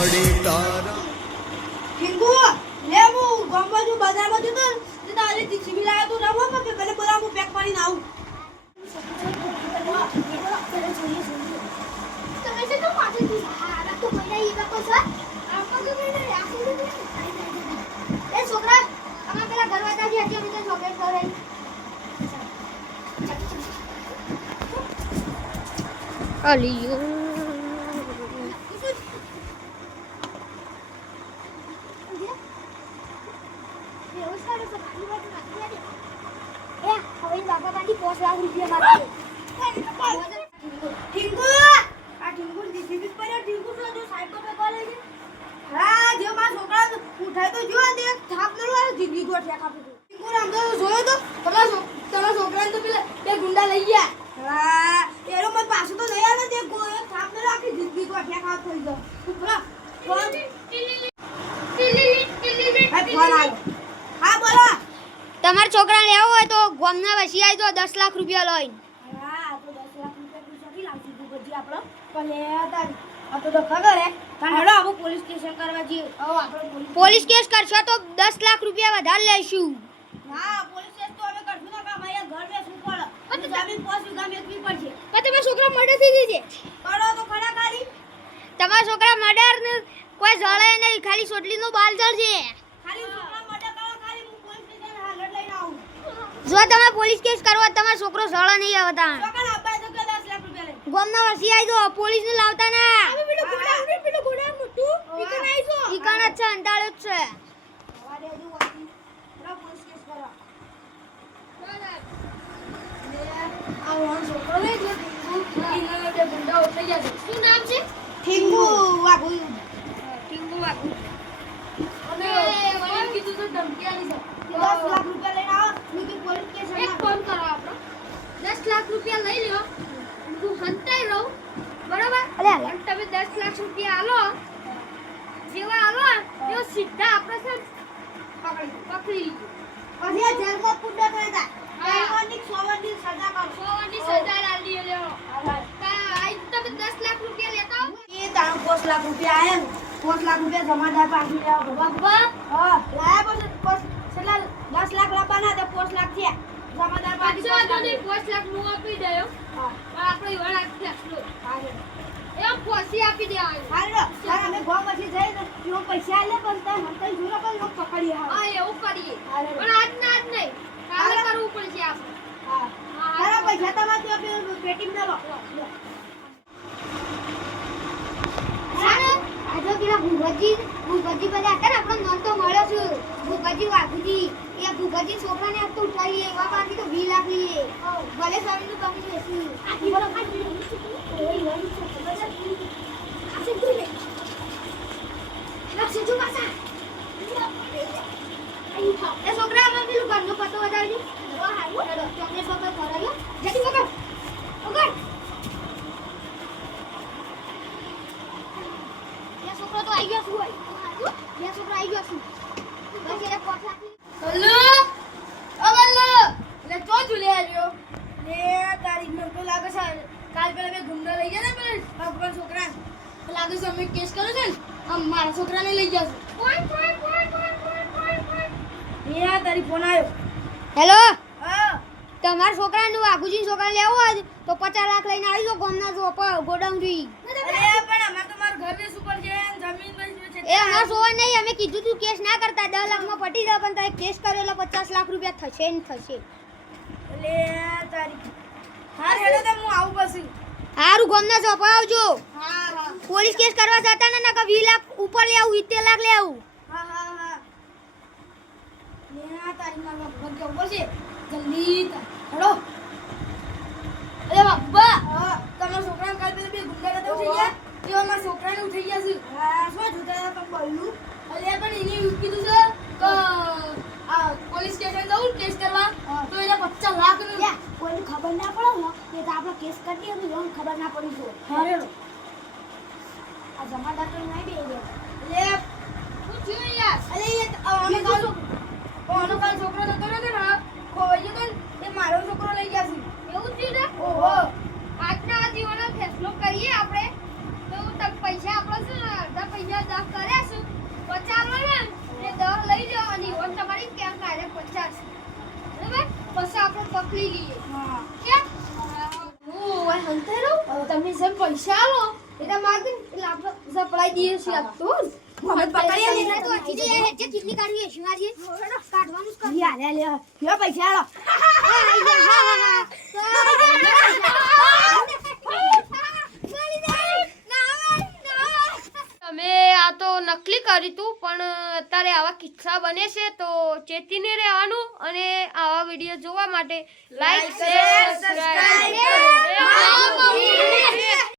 પડે તારા હિંગુ લે હું ગોમબાજુ બજારમાં જતો તે તારે જીસીબી લાવ્યો તો રમો કે પેલે બોલા હું પેક કરીને આવું તમે છે તો પાછળ થી આ તો મહિના ઈ બાકો સર આપકો તો મેને આખી એ છોકરા અમે પેલા દરવાજાથી હજી અમે તો ચોકલેટ ખવડાવી અલિયો ઠીંગુ આ ઠીંગુ જીસીબી પર ઠીંગુ તો જો સાયકલ પે કોલે છે હા જો માં છોકરા ઉઠાય તો જો દે થાપ નરવા જીગી ગો ઠેક આપી દો ઠીંગુ રામ તો જોયો તો તમારા છોકરાને તો પેલા બે ગુંડા લઈ ગયા હા એરો મત પાછો તો લઈ આવે તે ગો થાપ ન રાખી જીગી ગો ઠેક આપ થઈ ગયો બોલા ફોન હા બોલો તમારા છોકરાને લેવો હોય તો ગામના વસી આવી તો 10 લાખ રૂપિયા લઈને હા તો 10 લાખ રૂપિયા પૂછાથી લાવશું ભૂપતજી આપણો પણ આ તો ખબર હે પણ હેડો આપણે પોલીસ સ્ટેશન કરવા જઈએ હવે આપણે પોલીસ કેસ કરશો તો 10 લાખ રૂપિયા વધારે લેશું હા પોલીસ કેસ તો અમે કરશું ને કામ અહીંયા ઘર બેસવું પડે જમીન 5 વીઘા મેકવી પડશે પણ તમારા છોકરા મર્ડર થઈ જશે કરો તો ખરા ખાલી તમારા છોકરા મર્ડર ને કોઈ જળે નહીં ખાલી સોટલીનો બાલ જળશે ખાલી છોકરા માટે કરો ખાલી હું પોલીસ સ્ટેશન હાલત લઈને આવું જો તમે પોલીસ કેસ કરો તો તમારો છોકરો જળે નહીં આવતા છોકરા અબ્બા તો કે 10 લાખ રૂપિયા લે ગામના વસી આવી તો પોલીસ ને લાવતા ના પેલો ગોડા મોટું ઈકન આવી જો ઈકણ જ છે અંટાળ્યો જ છે હવા દે દઉં વાતી હેડો પોલીસ કેસ કરવા આ વાન છોકરો લે જો ઈનો બે ગુંડા ઉઠી ગયા શું નામ છે ઠીંગુ વાગુ ટીંગુ વાગુ અને મને કીધું તો ધમકી આલી છે 10 લાખ રૂપિયા લઈને આવો નીકળી પોલીસ સ્ટેશન એક ફોન કરો આપણો 10 લાખ રૂપિયા લઈ લ્યો હું હંતાઈ રહું બરાબર અલે અને તમે 10 લાખ રૂપિયા આલો જેવા આલો તેઓ સીધા આપણે છે પકડી લીધું પછી આ જેલમાં પૂડા કરે તા આઈવાની 100 ની સજા કરો 100 ની સજા લાલી લ્યો આઈ તમે 10 લાખ રૂપિયા લેતા હો એ તારો 5 લાખ રૂપિયા આયા 5 લાખ રૂપિયા જમાદાર પાછી લેવા બાબા હા લાયા પછી છેલ્લા 10 લાખ લાવવાના તો 5 લાખ થયા જમાદાર પાછી 5 લાખ નું આપી દેયો હા પણ આપણે વળ આપી એમ પોસી આપી દેવાનું હાલો સર અમે ગો પછી જઈ તો યો પૈસા આલે પણ તને હંતઈ જોરા પણ યો પકડી આવ હા એવું કરીએ હાલે. પણ આજ નહીં કાલે કરવું પડશે આપણે હા તારા પૈસા તમારે ત્યાં પેટીમાં ના લો આજો પેલા ભૂગજી બધા હતા ને આપણો નામ તો મળ્યો છે ભૂગજી વાઘુજી એ ભૂગજી છોકરાને આ તો ઉઠાવીએ એવા પાછી તો 20 લાખ લઈએ ભલે સ્વામીનું કમી બેસી આખી બરો ખાઈ ઓય ઓય આસે તું લે લક્ષ જો પાસા એ છોકરા અમે પેલું ઘરનો પતો વધારજો હા હાલો ચોકલેટ પકડ કરાયો જલ્દી પકડ પકડ છોકરો તો આવી ગયો છું હોય બે છોકરો આવી ગયો છું બસ એને 5 લાખ હલ્લો ઓ બલ્લો લે તો ઝુલે આવ્યો લે તારી મને તો લાગે છે કાલ પેલા બે ગુંડા લઈ ગયા ને પેલા ભગવાન છોકરા લાગે છે અમે કેસ કર્યો છે ને આમ મારા છોકરાને લઈ ગયા છે એ તારી ફોન આવ્યો હેલો હા તમારા છોકરાનું વાઘુજી છોકરા લેવો હોય તો 50 લાખ લઈને આવી જાઓ ગામના જો ગોડાઉન થી અરે પણ અમાર તો માર ઘર બેસ ઉપર છે જમીન બસ છે એ અમાર સોવા નહીં અમે કીધું તું કેસ ના કરતા 10 લાખ માં પટી જાય પણ તારે કેસ કરેલો 50 લાખ રૂપિયા થશે ને થશે લે તારી હા હેડો તો હું આવું પછી હારું ગામના જો આવજો હા હા પોલીસ કેસ કરવા જતા ને કે 20 લાખ ઉપર લે આવું 70 લાખ લે આવું હા હા હા લે તારી મારવા ભગવા બોલશે જલ્દી હેડો અરે બાબા હા તમારા છોકરાને કાલ પેલા બે ગુંડા નતા ઉઠી ગયા તે અમારા છોકરાને ઉઠી ગયા છે હા શું જોતા તમે બોલ્યું અરે પણ એને કીધું છે કે આ પોલીસ સ્ટેશન જવું કેસ કરવા તો એને 50 લાખ નું કોઈને ખબર ના પડે ને કે તો આપણે કેસ કરીએ તો એમ ખબર ના પડી જો હારેલો આ જમાદાર તો નહીં બે લે શું થયું યાર અરે એ અમે કાલ ઓનો કાલ છોકરો જતો રહ્યો ને ખોવાઈ ગયો તો એ મારો છોકરો લઈ ગયા છે એવું થયું ને ઓહો આજના જીવનનો ફેસલો કરીએ આપણે તો તક પૈસા આપણો છે ને અડધા પૈસા આપણે પકડી લઈએ હા કેમ હું ઓય હંતાઈ રહું તમે જેમ પૈસા આલો એટલે માગી એટલે આપણે સપ્લાય દઈએ છીએ આ તો મોહમ્મદ પકડીએ ને તો હજી જે કેટલી કાઢવી છે મારી કાઢવાનું જ કર યા લે લે યો પૈસા આલો તમે આ તો નકલી કર્યું તું પણ અત્યારે આવા કિસ્સા બને છે તો ચેતીને રહેવાનું અને આવા વિડીયો જોવા માટે લાઈક શેર સબસ્ક્રાઇબ